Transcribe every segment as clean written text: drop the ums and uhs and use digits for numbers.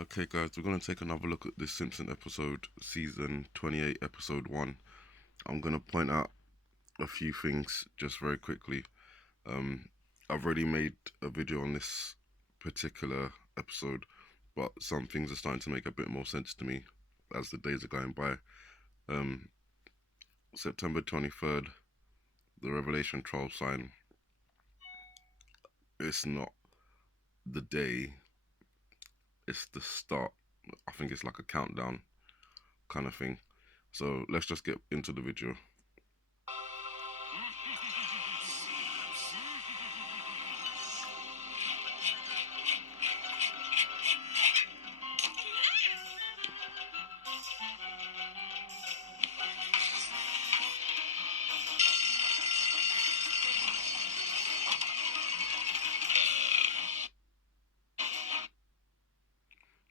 Okay, guys, we're going to take another look at this Simpson episode, season 28, episode 1. I'm going to point out a few things just very quickly. Um, I've already made a video on this particular episode, but some things are starting to make a bit more sense to me as the days are going by. Um, September 23rd, the Revelation 12 sign. It's not the day, it's the start. I think it's like a countdown kind of thing. So let's just get into the video.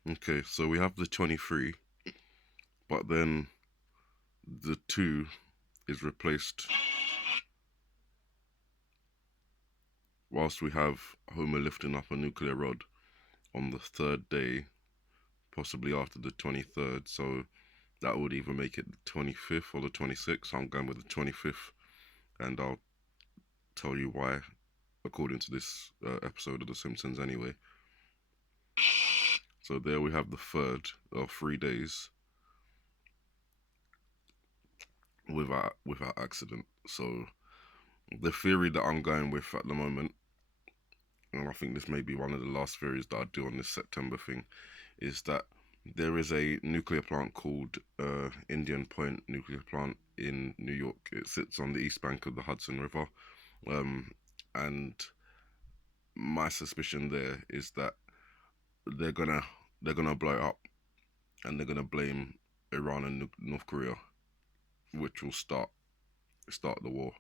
Okay, so we have the 23, but then the 2 is replaced whilst we have Homer lifting up a nuclear rod on the third day, possibly after the 23rd. So that would either make it the 25th or the 26th. I'm going with the 25th, and I'll tell you why according to this episode of The Simpsons anyway. So there we have the third of 3 days without accident. So the theory that I'm going with at the moment, and I think this may be one of the last theories that I do on this September thing, is that there is a nuclear plant called Indian Point Nuclear Plant in New York. It sits on the east bank of the Hudson River, um, and my suspicion there is that they're gonna they're gonna blow it up, and they're gonna blame Iran and North Korea, which will start the war.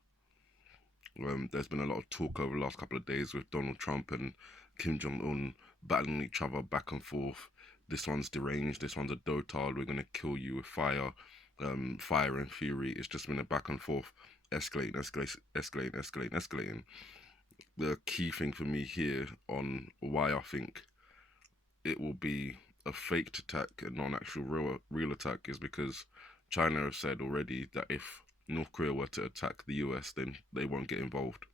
There's been a lot of talk over the last couple of days with Donald Trump and Kim Jong Un battling each other back and forth. This one's deranged. This one's a dotard. We're gonna kill you with fire, fire and fury. It's just been a back and forth, escalating. The key thing for me here on why I think it will be a faked attack and not an actual real attack is because China have said already that if North Korea were to attack the US, then they won't get involved.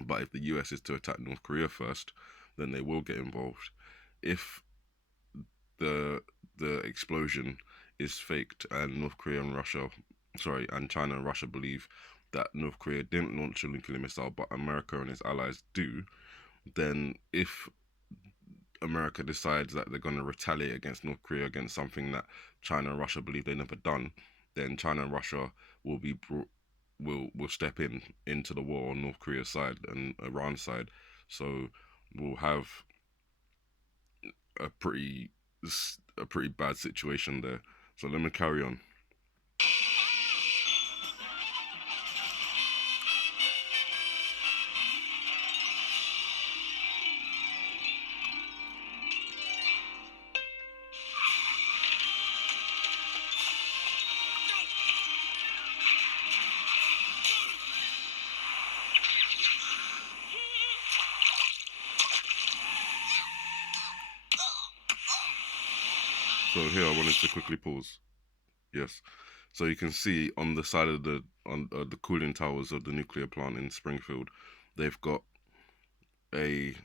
But if the US is to attack North Korea first, then they will get involved. If the the explosion is faked and North Korea and Russia, sorry, and China and Russia believe that North Korea didn't launch a nuclear missile, but America and its allies do, then if America decides that they're going to retaliate against North Korea against something that China and Russia believe they never done, then China and Russia will be brought, will step into the war on North Korea's side and Iran's side. So we'll have a pretty a pretty bad situation there. So let me carry on. So here I wanted to quickly pause. Yes. So you can see on the side of the cooling towers of the nuclear plant in Springfield, they've got a,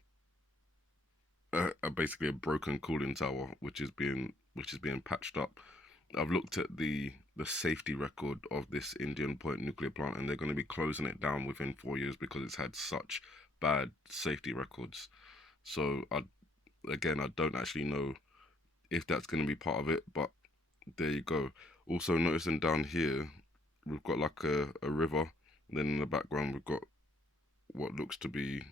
basically a broken cooling tower which is being patched up. I've looked at the safety record of this Indian Point nuclear plant, and they're going to be closing it down within 4 years because it's had such bad safety records. So I don't actually know if that's going to be part of it, but there you go. Also noticing down here, we've got like a river, and then in the background we've got what looks to be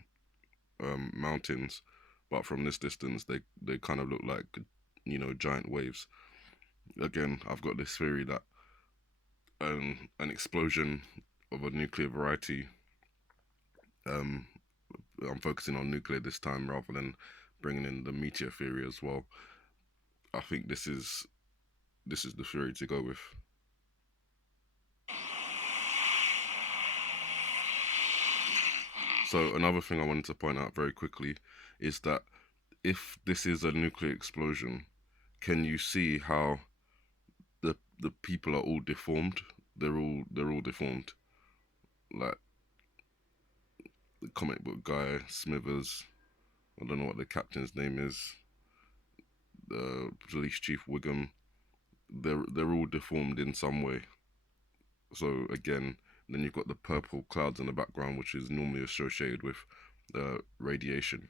mountains, but from this distance they kind of look like giant waves. Again, I've got this theory that an explosion of a nuclear variety. Um, I'm focusing on nuclear this time rather than bringing in the meteor theory as well. I think this is the theory to go with. So another thing I wanted to point out very quickly is that if this is a nuclear explosion, can you see how the people are all deformed? They're all deformed. Like the comic book guy Smithers. I don't know what the captain's name is. The police chief Wiggum. They're all deformed in some way. So again, then you've got the purple clouds in the background, which is normally associated with radiation.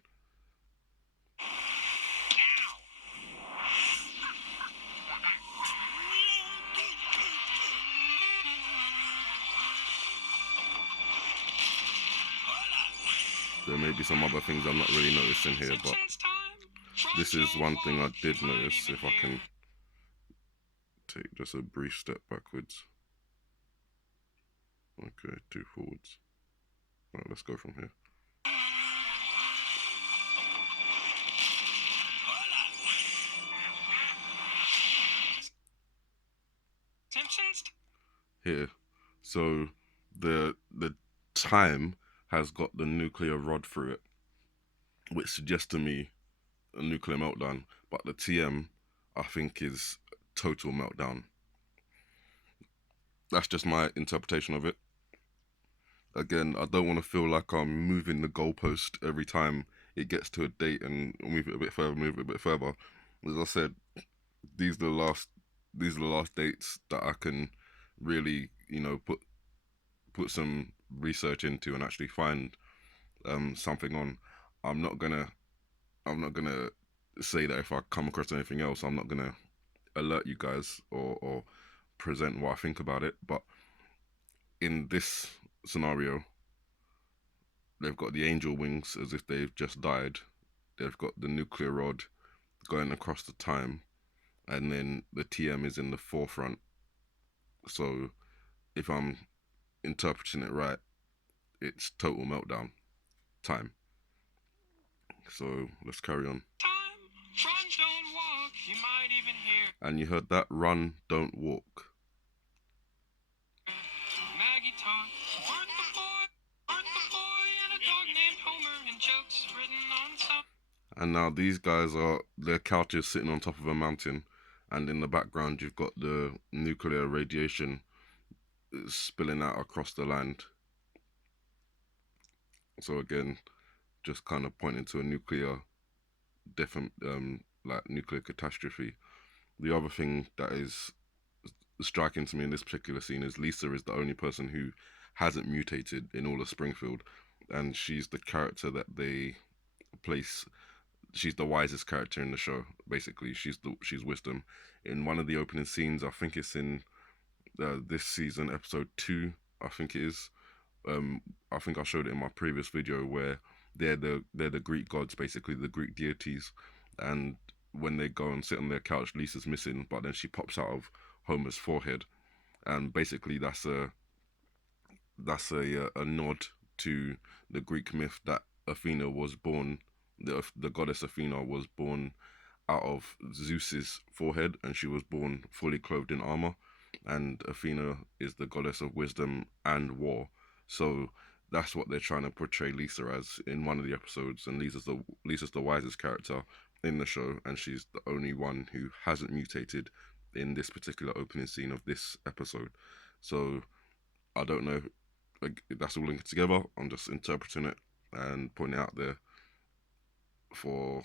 There may be some other things I'm not really noticing here, but this is one thing I did notice. If I can take just a brief step backwards. Okay, 2 forwards. Right, let's go from here. Simpsons? Here. So the time has got the nuclear rod through it, which suggests to me a nuclear meltdown, but the TM I think is total meltdown. That's just my interpretation of it. Again, I don't want to feel like I'm moving the goalpost every time it gets to a date and move it a bit further, move it a bit further. As I said, these are the last dates that I can really, put some research into and actually find something on. I'm not gonna say that if I come across anything else, I'm not gonna alert you guys or present what I think about it. But in this scenario, they've got the angel wings as if they've just died. They've got the nuclear rod going across the time, and then the TM is in the forefront. So if I'm interpreting it right, it's total meltdown time. So let's carry on. Run, don't walk. You might even hear And you heard that, run, don't walk. Maggie talk. Aren't the boy, and a dog named Homer, and jokes written on some. And now these guys their couches sitting on top of a mountain, and in the background you've got the nuclear radiation spilling out across the land. So again, just kind of pointing to a nuclear like nuclear catastrophe. The other thing that is striking to me in this particular scene is Lisa is the only person who hasn't mutated in all of Springfield, and she's the character that they place. She's the wisest character in the show. Basically, she's wisdom. In one of the opening scenes, I think it's in this season, episode 2. I think it is. I think I showed it in my previous video where they're the Greek gods, basically the Greek deities, and when they go and sit on their couch, Lisa's missing, but then she pops out of Homer's forehead, and basically that's a nod to the Greek myth that Athena was born. The goddess Athena was born out of Zeus's forehead, and she was born fully clothed in armor. And Athena is the goddess of wisdom and war. So that's what they're trying to portray Lisa as in one of the episodes. And Lisa's the wisest character in the show, and she's the only one who hasn't mutated in this particular opening scene of this episode. So I don't know. Like, that's all linked together. I'm just interpreting it and putting it out there for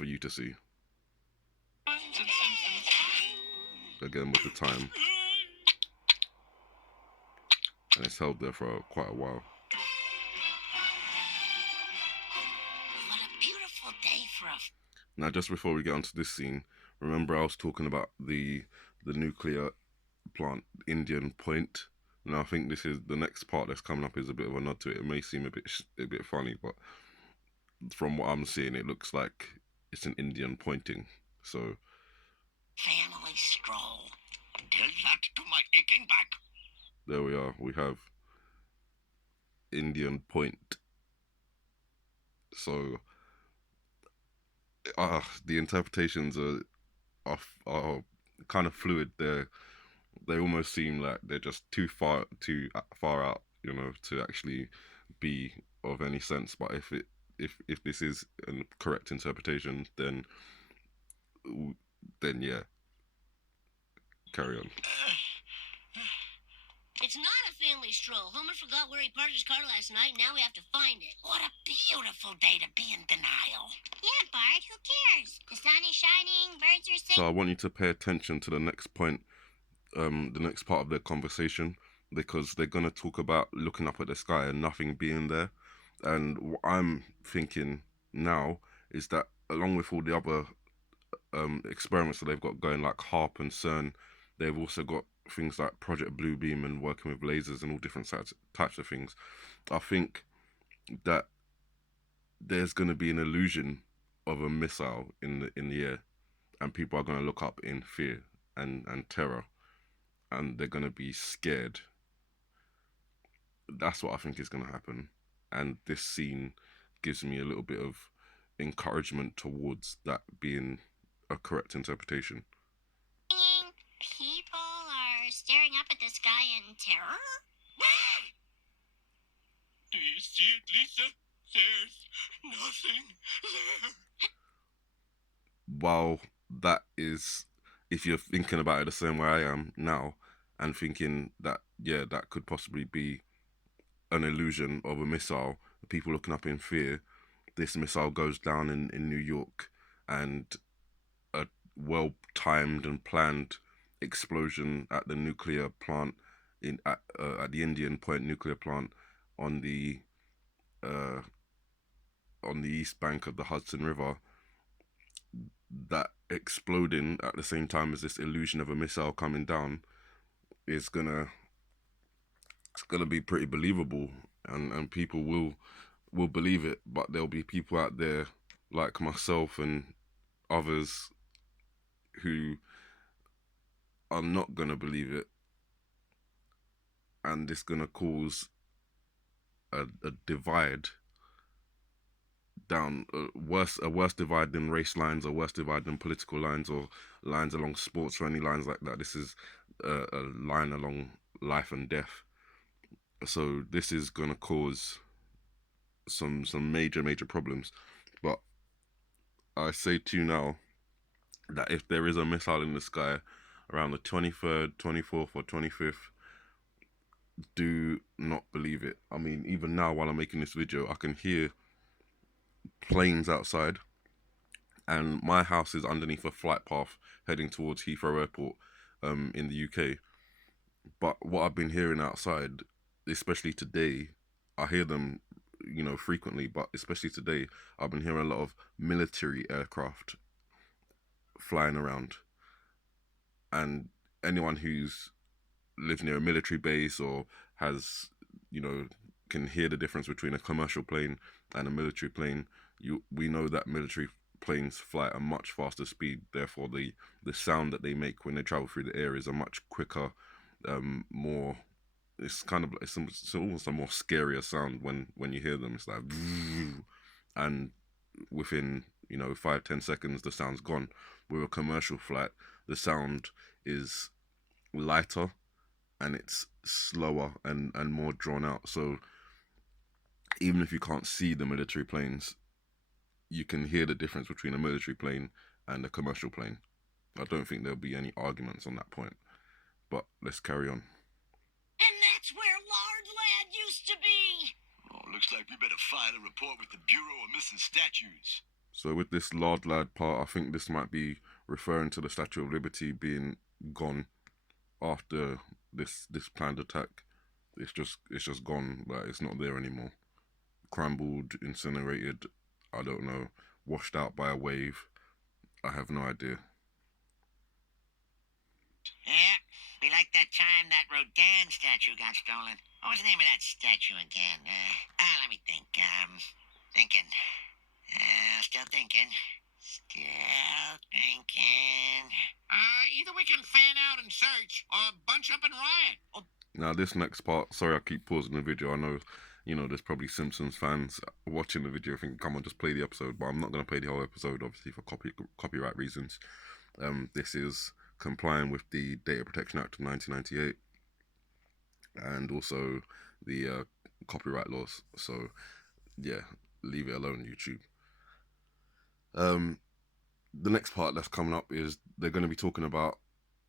you to see. Again with the time, and it's held there for quite a while. What a beautiful day for us. Now, just before we get onto this scene, remember I was talking about the nuclear plant, Indian Point. Now I think this is the next part that's coming up is a bit of a nod to it. It may seem a bit funny, but from what I'm seeing, it looks like it's an Indian pointing. So Family stroll. Tell that to my aching back. there we are. We have Indian Point. So the interpretations are kind of fluid. They almost seem like they're just too far out, to actually be of any sense. But if it if this is a correct interpretation, then yeah, carry on. It's not a family stroll. Homer forgot where he parked his car last night, and now we have to find it. What a beautiful day to be in denial. Yeah, Bart, who cares? The sun is shining, birds are singing. So I want you to pay attention to the next point, the next part of their conversation, because they're gonna talk about looking up at the sky and nothing being there. And what I'm thinking now is that along with all the other experiments that they've got going, like HARP and CERN, they've also got things like Project Bluebeam and working with lasers and all different types of things. I think that there's going to be an illusion of a missile in the air, and people are going to look up in fear and terror, and they're going to be scared. That's what I think is going to happen, and this scene gives me a little bit of encouragement towards that being a correct interpretation. People are staring up at the sky in terror? Do you see it, Lisa? There's nothing there. While that is, if you're thinking about it the same way I am now, and thinking that, yeah, that could possibly be an illusion of a missile, people looking up in fear, this missile goes down in New York, and a well-timed and planned explosion at the nuclear plant at the Indian Point nuclear plant on the east bank of the Hudson River, that exploding at the same time as this illusion of a missile coming down is gonna be pretty believable, and people will believe it. But there'll be people out there like myself and others who are not gonna believe it, and it's gonna cause a divide down a worse divide than race lines, or worse divide than political lines, or lines along sports, or any lines like that. This is a line along life and death. So this is going to cause some major problems. But I say to you now that if there is a missile in the sky around the 23rd, 24th, or 25th, do not believe it. I mean, even now while I'm making this video, I can hear planes outside, and my house is underneath a flight path heading towards Heathrow Airport in the UK. But what I've been hearing outside, especially today, I hear them, frequently, but especially today, I've been hearing a lot of military aircraft flying around. And anyone who's lives near a military base or has, can hear the difference between a commercial plane and a military plane. We know that military planes fly at a much faster speed. Therefore, the sound that they make when they travel through the air is a much quicker, more. It's almost a more scarier sound when you hear them. It's like, and within 5-10 seconds the sound's gone. With a commercial flight, the sound is lighter and it's slower and more drawn out. So even if you can't see the military planes, you can hear the difference between a military plane and a commercial plane. I don't think there'll be any arguments on that point. But let's carry on. And that's where Lard Lad used to be. Oh, looks like we better file a report with the Bureau of Missing Statues. So with this Lard Lad part, I think this might be referring to the Statue of Liberty being gone after this planned attack. It's just gone. Like, it's not there anymore. Crumbled, incinerated, I don't know, washed out by a wave. I have no idea. Yeah, be like that time that Rodin statue got stolen. What was the name of that statue again? Let me think. Thinking. Still thinking. Either we can fan out and search, or bunch up and riot. Now this next part, sorry I keep pausing the video. I know, there's probably Simpsons fans watching the video thinking, come on, just play the episode. But I'm not going to play the whole episode, obviously, for copyright reasons. This is complying with the Data Protection Act of 1998 and also the copyright laws. So, yeah, leave it alone, YouTube. The next part that's coming up is they're going to be talking about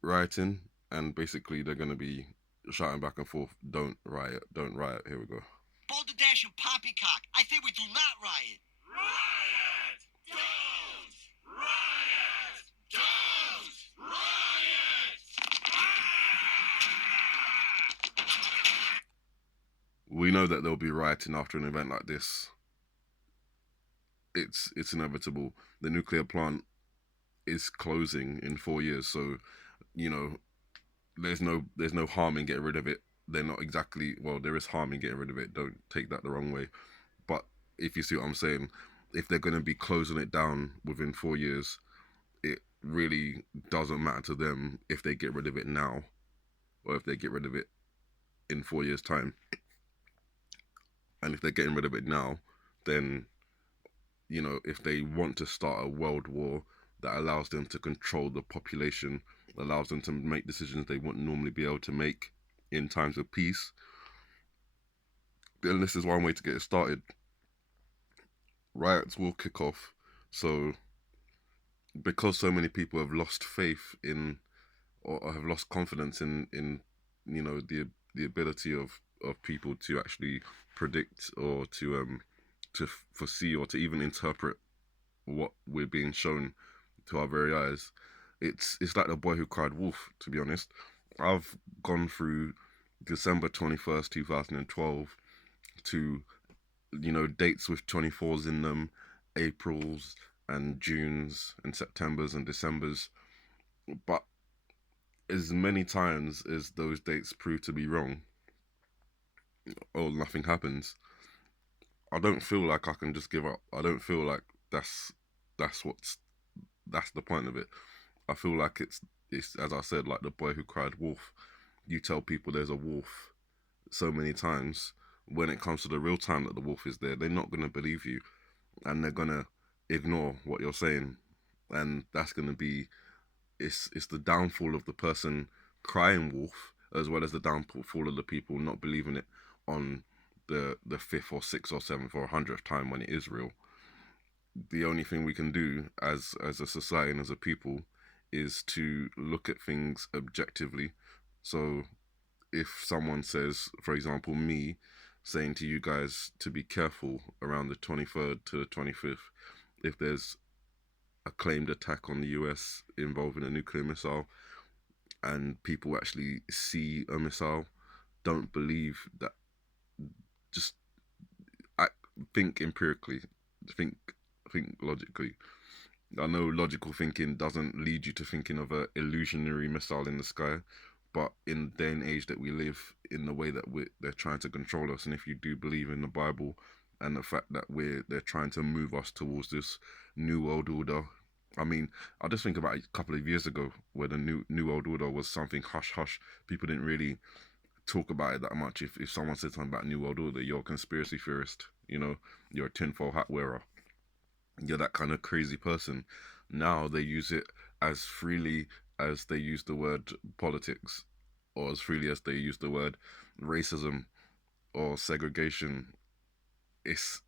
rioting, and basically they're going to be shouting back and forth, "Don't riot, don't riot." Here we go. Balderdash and Poppycock, I think we do not riot. Riot! Don't! Riot! Don't! Riot! We know that there'll be rioting after an event like this. It's inevitable. The nuclear plant is closing in 4 years, so you know there's no harm in getting rid of it. They're not exactly, well, there is harm in getting rid of it. Don't take that the wrong way. But if you see what I'm saying, if they're going to be closing it down within 4 years, it really doesn't matter to them if they get rid of it now or if they get rid of it in 4 years' time. And if they're getting rid of it now, then if they want to start a world war that allows them to control the population, allows them to make decisions they wouldn't normally be able to make in times of peace, then this is one way to get it started. Riots will kick off. So because so many people have lost faith in, or have lost confidence in the ability of people to actually predict or to foresee or to even interpret what we're being shown to our very eyes, it's like the boy who cried wolf, to be honest. I've gone through December 21st, 2012 to dates with 24s in them, Aprils and Junes and Septembers and Decembers, but as many times as those dates prove to be wrong, or nothing happens, I don't feel like I can just give up. I don't feel like that's the point of it. I feel like it's as I said, like the boy who cried wolf. You tell people there's a wolf so many times, when it comes to the real time that the wolf is there, they're not gonna believe you, and they're gonna ignore what you're saying, and that's gonna be it's the downfall of the person crying wolf, as well as the downfall of the people not believing it on the fifth or sixth or seventh or 100th time when it is real. The only thing we can do as a society and as a people is to look at things objectively. So if someone says, for example, me saying to you guys to be careful around the 23rd to the 25th, if there's a claimed attack on the US involving a nuclear missile and people actually see a missile, don't believe that. Just think empirically, think logically. I know logical thinking doesn't lead you to thinking of a illusionary missile in the sky, but in the day and age that we live, in the way that they're trying to control us, and if you do believe in the Bible and the fact that they're trying to move us towards this new world order. I mean, I just think about a couple of years ago where the new world order was something hush hush. People didn't really talk about it that much. If someone said something about new world order, you're a conspiracy theorist. You're a tinfoil hat wearer. You're that kind of crazy person. Now they use it as freely as they use the word politics, or as freely as they use the word racism or segregation. It's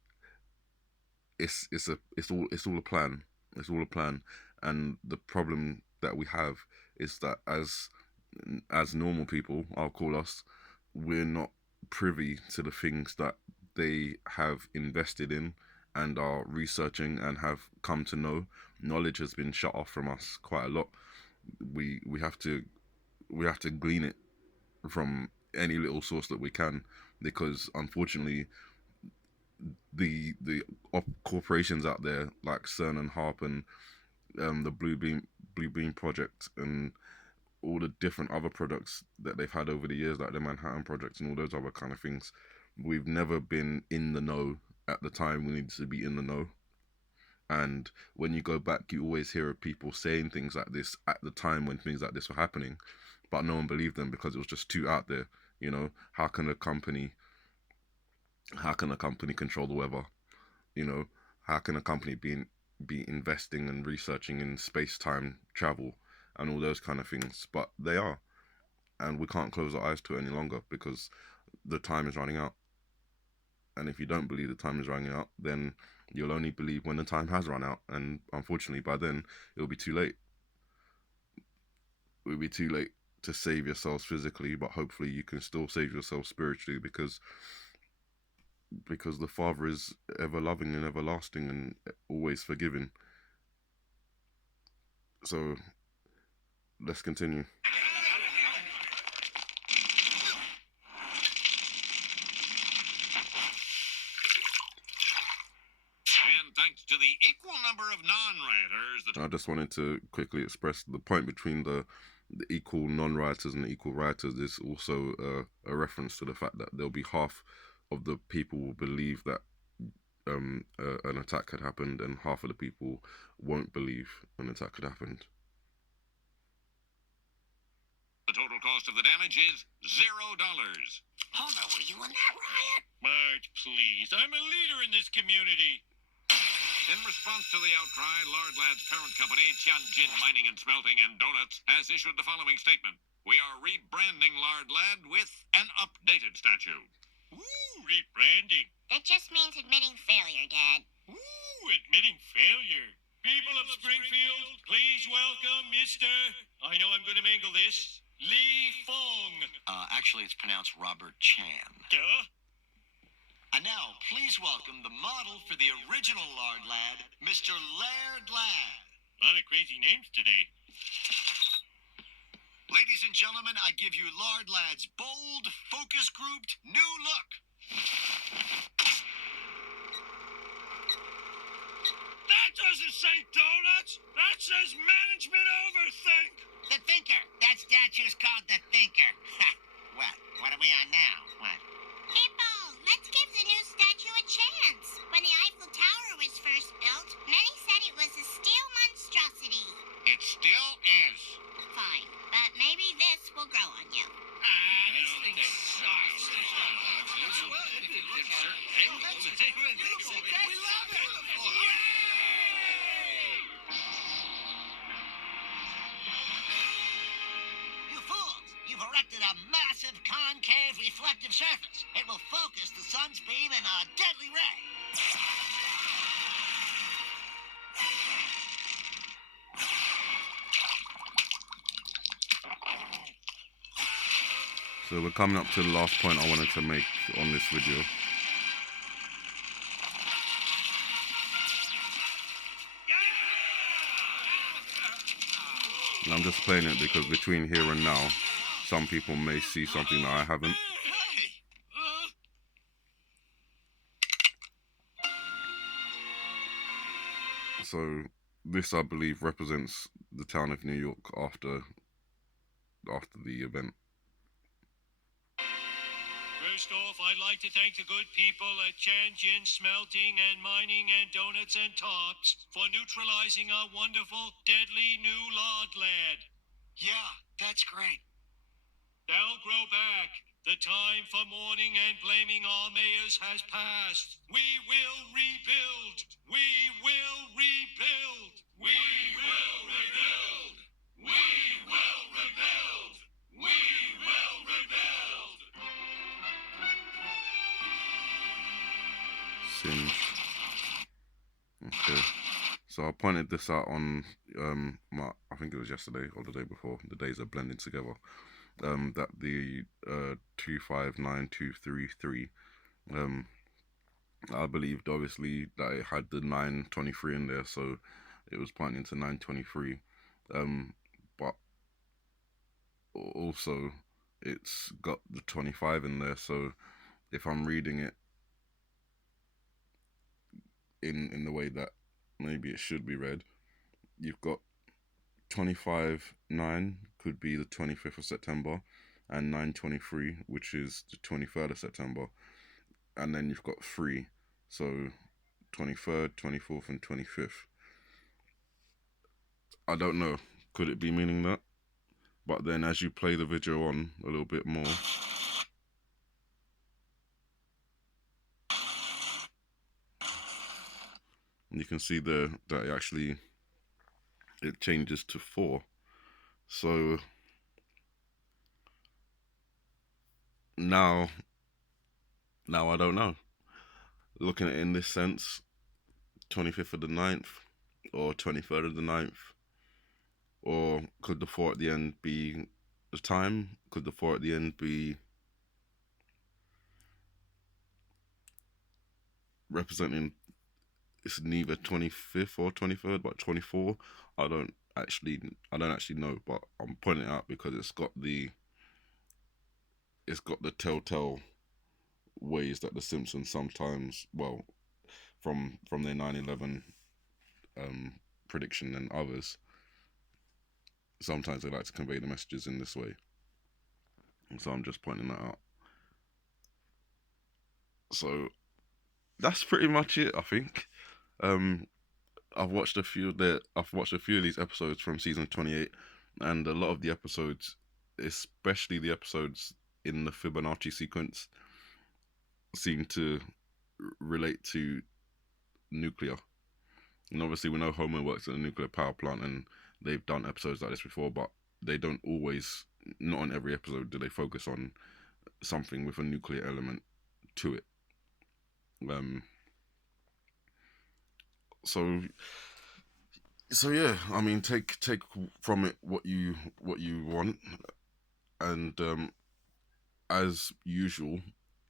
it's all a plan. It's all a plan, and the problem that we have is that as normal people, I'll call us, we're not privy to the things that they have invested in and are researching and have come to know. Knowledge has been shut off from us quite a lot. We have to glean it from any little source that we can, because unfortunately the corporations out there like CERN and HARP and the Blue Beam project and all the different other products that they've had over the years, like the Manhattan Project and all those other kind of things, we've never been in the know at the time we needed to be in the know. And when you go back, you always hear of people saying things like this at the time when things like this were happening, but no one believed them because it was just too out there. How can a company control the weather? How can a company be investing and researching in space-time travel and all those kind of things? But they are, and we can't close our eyes to it any longer because the time is running out. And if you don't believe the time is running out, then you'll only believe when the time has run out. And unfortunately, by then, it'll be too late. It'll be too late to save yourselves physically, but hopefully you can still save yourself spiritually, because the Father is ever loving and everlasting and always forgiving. So let's continue. And thanks to the equal number of non-rioters, I just wanted to quickly express the point between the equal non-rioters and the equal rioters is also a reference to the fact that there'll be half of the people will believe that an attack had happened, and half of the people won't believe an attack had happened. the total cost of the damage is $0. Homer, were you in that riot? Marge, please. I'm a leader in this community. In response to the outcry, Lord Ladd's parent company, Tianjin Mining and Smelting and Donuts, has issued the following statement. We are rebranding Lord Ladd with an updated statue. Ooh, rebranding. That just means admitting failure, Dad. Ooh, admitting failure. People of Springfield, please welcome Mr. I know I'm going to mangle this. Li Fong. Actually, it's pronounced Robert Chan. Duh. And now, please welcome the model for the original Lord Ladd, Mr. Laird Ladd. A lot of crazy names today. Ladies and gentlemen, I give you Lord Ladd's bold, focus-grouped new look. That doesn't say donuts. That says management overthink. The Thinker. That statue's called the Thinker. Ha! What are we on now? What? People, let's give the new statue a chance. When the Eiffel Tower was first built, many said it was a steel monstrosity. It still is. Fine, but maybe this will grow on you. This thing sucks. You fools! You've erected a massive concave reflective surface. It will focus the sun's beam in a deadly ray. So we're coming up to the last point I wanted to make on this video. And I'm just playing it because between here and now, some people may see something that I haven't. So this, I believe, represents the town of New York after the event. First off, I'd like to thank the good people at Tianjin Smelting and Mining and Donuts and Tops for neutralizing our wonderful, deadly new Lord Ladd. Yeah, that's great. They'll grow back. The time for mourning and blaming our mayors has passed. We will rebuild. We will rebuild. We will rebuild. We will rebuild. We will rebuild. Singed. Okay. So I pointed this out on I think it was yesterday or the day before. The days are blending together. That the 259233 I believed obviously that it had the 923 in there, so it was pointing to 923. But also it's got the 25 in there, so if I'm reading it in the way that maybe it should be read, you've got 25-9 could be the 25th of September, and 923, which is the 23rd of September, and then you've got 3, so 23rd, 24th, and 25th. I don't know, could it be meaning that? But then as you play the video on a little bit more, you can see there that it changes to 4. So now I don't know. looking at it in this sense, 25th of the 9th or 23rd of the 9th, or could the 4 at the end be the time? Could the 4 at the end be representing it's neither 25th or 23rd, but 24? I don't actually know, but I'm pointing it out because it's got the telltale ways that the Simpsons sometimes, well, from their 9/11 prediction and others, sometimes they like to convey the messages in this way. So I'm just pointing that out. So that's pretty much it, I think. Um, I've watched a few of these episodes from season 28, and a lot of the episodes, especially the episodes in the Fibonacci sequence, seem to relate to nuclear. And obviously, we know Homer works at a nuclear power plant, and they've done episodes like this before, but they don't always, not on every episode, do they focus on something with a nuclear element to it. Um, so yeah, I mean, take from it what you want, and as usual,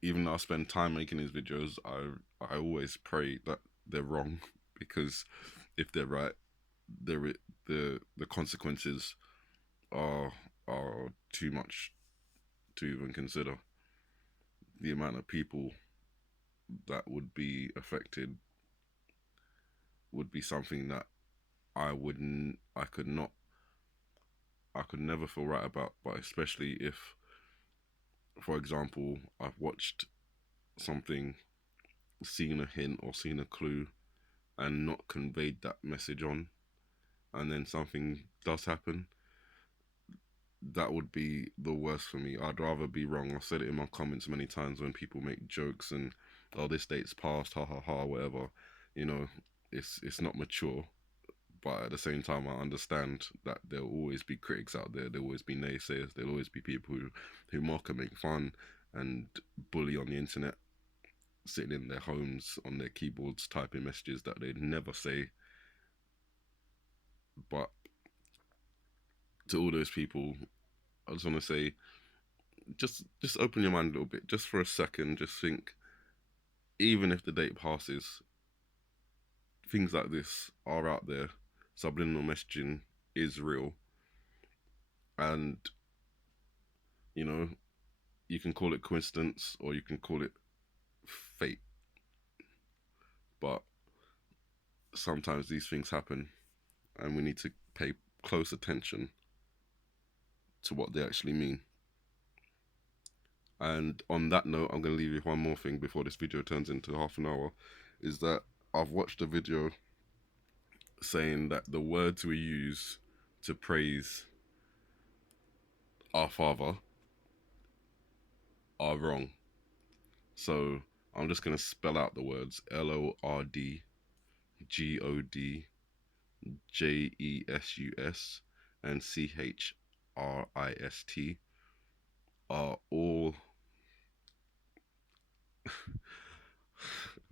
even though I spend time making these videos, I always pray that they're wrong, because if they're right, there the consequences are too much to even consider. The amount of people that would be affected would be something that I could not, I could never feel right about. But especially if, for example, I've watched something, seen a hint or seen a clue, and not conveyed that message on, and then something does happen, that would be the worst for me. I'd rather be wrong. I've said it in my comments many times when people make jokes and, oh, this date's past, ha ha ha, whatever. You know, it's not mature. But at the same time, I understand that there'll always be critics out there. There'll always be naysayers. There'll always be people who mock and make fun and bully on the internet, sitting in their homes on their keyboards typing messages that they'd never say. But to all those people, I just want to say, just open your mind a little bit, just for a second. Just think, even if the date passes, things like this are out there. Subliminal messaging is real, and you know, you can call it coincidence or you can call it fate, but sometimes these things happen, and we need to pay close attention to what they actually mean. And on that note, I'm going to leave you with one more thing before this video turns into half an hour, is that I've watched a video saying that the words we use to praise our father are wrong. So I'm just going to spell out the words: LORDGODJESUS and CHRIST are all.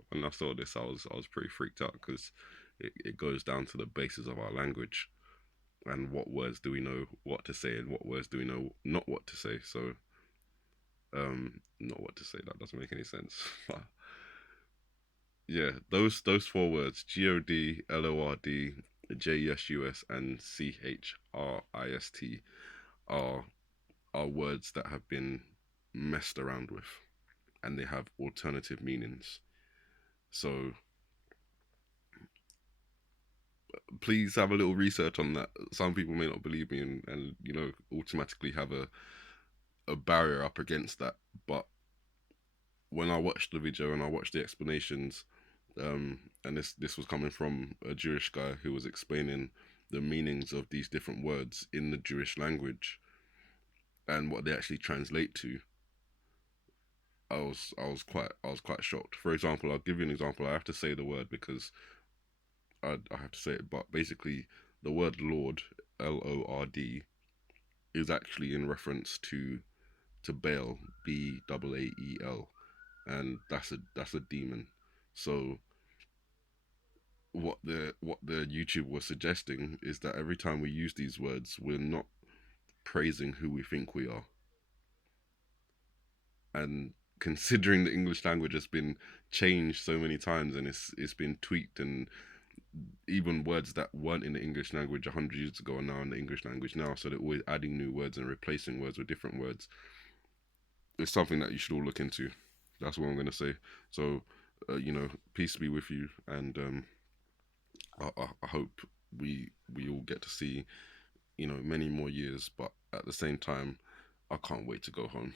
When I saw this, I was pretty freaked out, because it goes down to the basis of our language, and what words do we know what to say, and what words do we know not what to say. So not what to say, that doesn't make any sense. Yeah, those 4 words: GODLORDJESUS and CHRIST are words that have been messed around with, and they have alternative meanings. So please have a little research on that. Some people may not believe me, and you know, automatically have a barrier up against that. But when I watched the video and I watched the explanations, and this was coming from a Jewish guy who was explaining the meanings of these different words in the Jewish language and what they actually translate to, I was quite shocked. For example, I'll give you an example. I have to say the word because I have to say it, but basically the word Lord, LORD, is actually in reference to Baal, BAAEL, and that's a demon. So what the YouTube was suggesting is that every time we use these words, we're not praising who we think we are. And considering the English language has been changed so many times and it's been tweaked, and even words that weren't in the English language 100 years ago are now in the English language now, so they're always adding new words and replacing words with different words. It's something that you should all look into. That's what I'm gonna say. So, peace be with you, and I hope we all get to see many more years. But at the same time, I can't wait to go home.